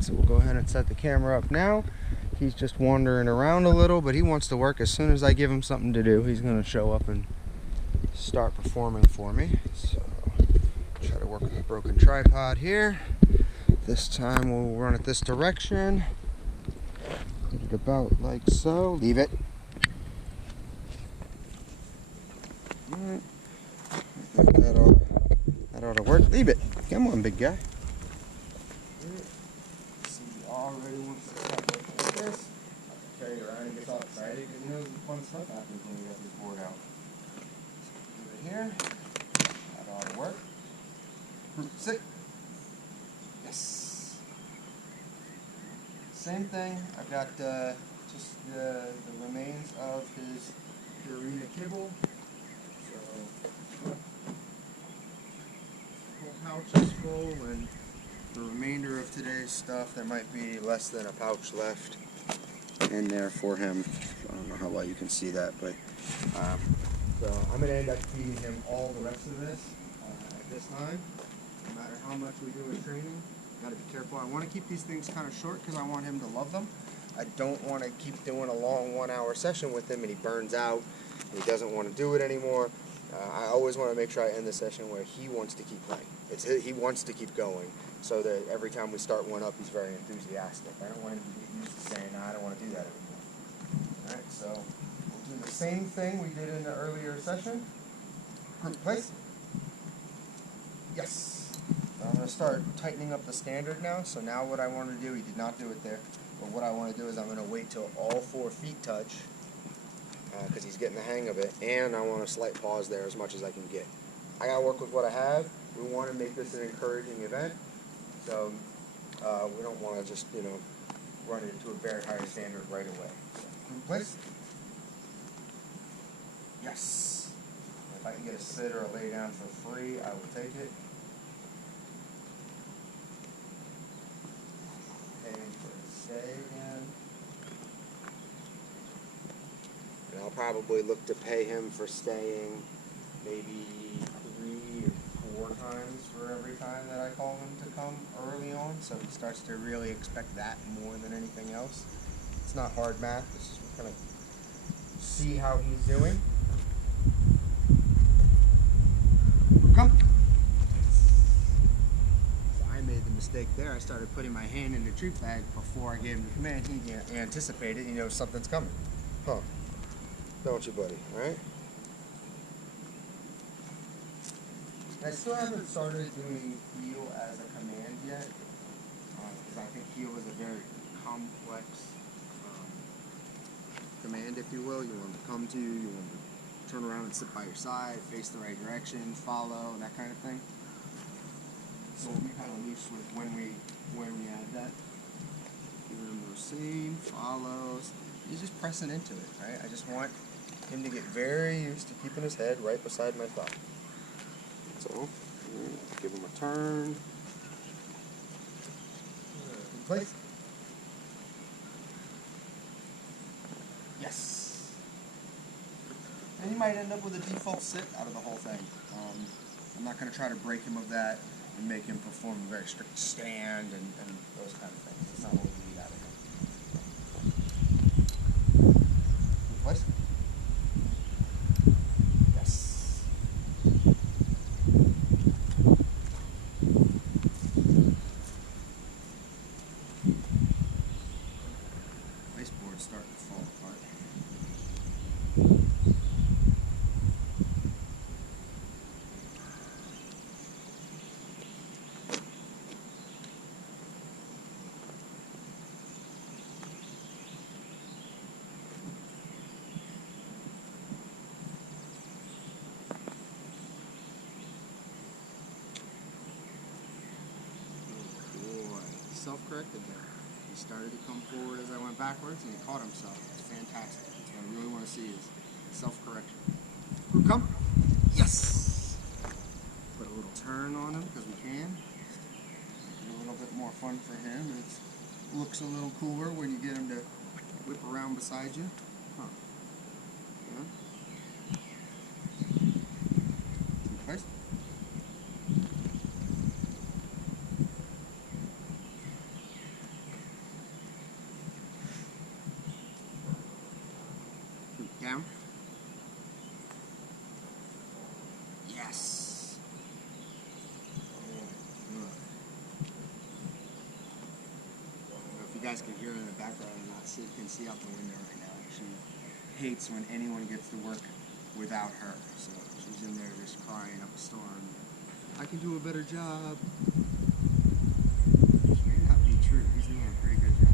So we'll go ahead and set the camera up now. He's just wandering around a little, but he wants to work. As soon as I give him something to do, he's going to show up and start performing for me. So try to work with the broken tripod here. This time we'll run it this direction. Put it about like so. Leave it. Alright. I think that ought to work. Leave it. Come on, big guy. See, he already wants to start working like this. I can carry it around and gets all excited because he knows the fun stuff happens when we get this board out. So leave it here. That ought to work. Sit. Yes. Same thing. I've got just the remains of his Purina kibble. So whole pouch is full, and the remainder of today's stuff, there might be less than a pouch left in there for him. I don't know how well you can see that, but so I'm going to end up feeding him all the rest of this at this time. No matter how much we do in training, got to be careful. I want to keep these things kind of short because I want him to love them. I don't want to keep doing a long 1 hour session with him and he burns out and he doesn't want to do it anymore. I always want to make sure I end the session where he wants to keep playing. He wants to keep going, so that every time we start one up, he's very enthusiastic. I don't want him to get used to saying, "No, I don't want to do that anymore." Alright, so we'll do the same thing we did in the earlier session. Group place. Yes. So I'm going to start tightening up the standard now. So now what I want to do, he did not do it there, but what I want to do is I'm going to wait till all 4 feet touch, because he's getting the hang of it, and I want a slight pause there as much as I can get. I got to work with what I have. We want to make this an encouraging event, so we don't want to just, run it into a very high standard right away. So, place. Yes. If I can get a sit or a lay down for free, I will take it. Paying for a stay again. And I'll probably look to pay him for staying maybe 3 or 4 times for every time that I call him to come early on, so he starts to really expect that more than anything else. It's not hard math, it's just kind of see how he's doing. Come. So I made the mistake there. I started putting my hand in the treat bag before I gave him the command. He anticipated, he knows something's coming. Huh. Don't you, buddy? Alright? I still haven't started doing heel as a command yet, because I think heel is a very complex command, if you will. You want him to come to you, you want him to turn around and sit by your side, face the right direction, follow, that kind of thing. So we'll be kind of loose with when we add that. Giving him the same, follows. He's just pressing into it, right? I just want him to get very used to keeping his head right beside my thumb. So, give him a turn. Place. Yes. And you might end up with a default sit out of the whole thing. I'm not going to try to break him of that and make him perform a very strict stand and those kind of things. That's not what we need out of him. Place. Yes. Baseboard's starting to fall apart. Self-corrected there. He started to come forward as I went backwards, and he caught himself. It's fantastic. That's what I really want to see is self-correction. Groot, come. Yes! Put a little turn on him because we can. Make it a little bit more fun for him. It looks a little cooler when you get him to whip around beside you. Huh. Yeah. Nice. guys can hear her in the background and not see, can see out the window right now. She hates when anyone gets to work without her. So she's in there just crying up a storm. I can do a better job. Which may not be true. He's doing a pretty good job.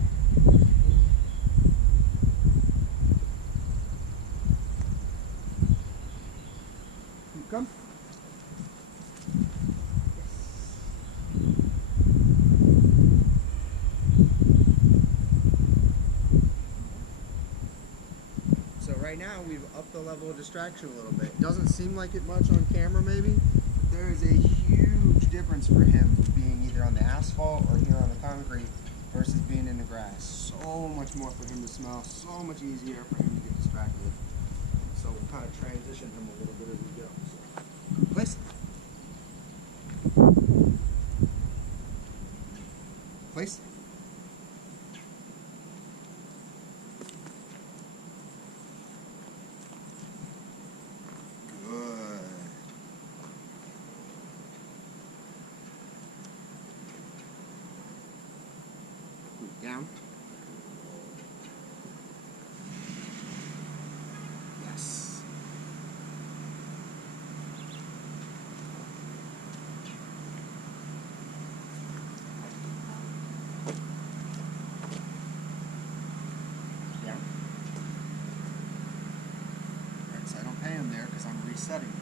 You come. So right now we've upped the level of distraction a little bit. Doesn't seem like it much on camera maybe, but there is a huge difference for him being either on the asphalt or here on the concrete versus being in the grass. So much more for him to smell, so much easier for him to get distracted. So we'll kind of transition him a little bit as we go. So, place. Place. Down. Yes. Down. Alright, so I don't pay him there because I'm resetting him.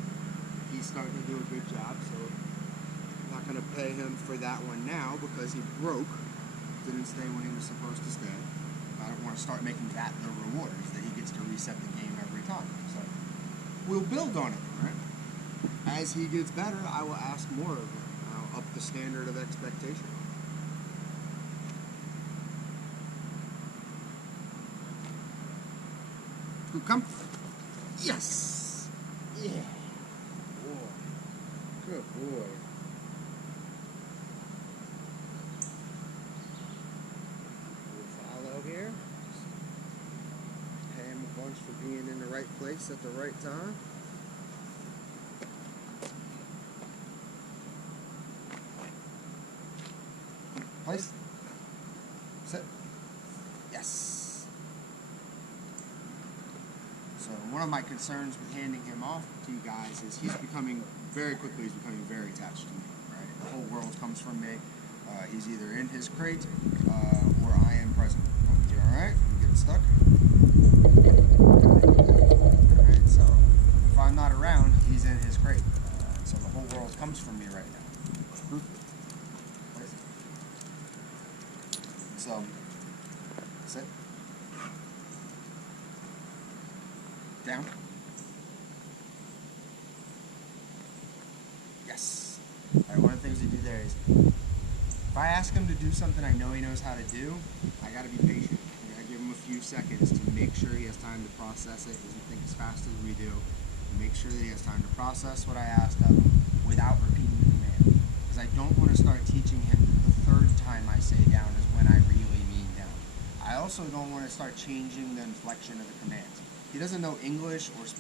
He's starting to do a good job, so I'm not going to pay him for that one now because he broke. Didn't stay when he was supposed to stay. I don't want to start making that the reward, is that he gets to reset the game every time. So we'll build on it, right? As he gets better, I will ask more of him. I'll up the standard of expectation. Good, come. Yes! Yeah. Boy. Good boy. Here. Pay him a bunch for being in the right place at the right time. Place. Sit. Yes. So one of my concerns with handing him off to you guys is he's becoming very attached to me. Right? The whole world comes from me. He's either in his crate or I am present. Alright, get it stuck. Alright, so if I'm not around, he's in his crate. So the whole world comes from me right now. So, sit. Down. Yes. Alright, one of the things we do there is, if I ask him to do something I know he knows how to do, I gotta be patient. I give him a few seconds to make sure he has time to process it. He doesn't think as fast as we do. Make sure that he has time to process what I asked of him without repeating the command. Because I don't want to start teaching him the third time I say down is when I really mean down. I also don't want to start changing the inflection of the commands. He doesn't know English or Spanish.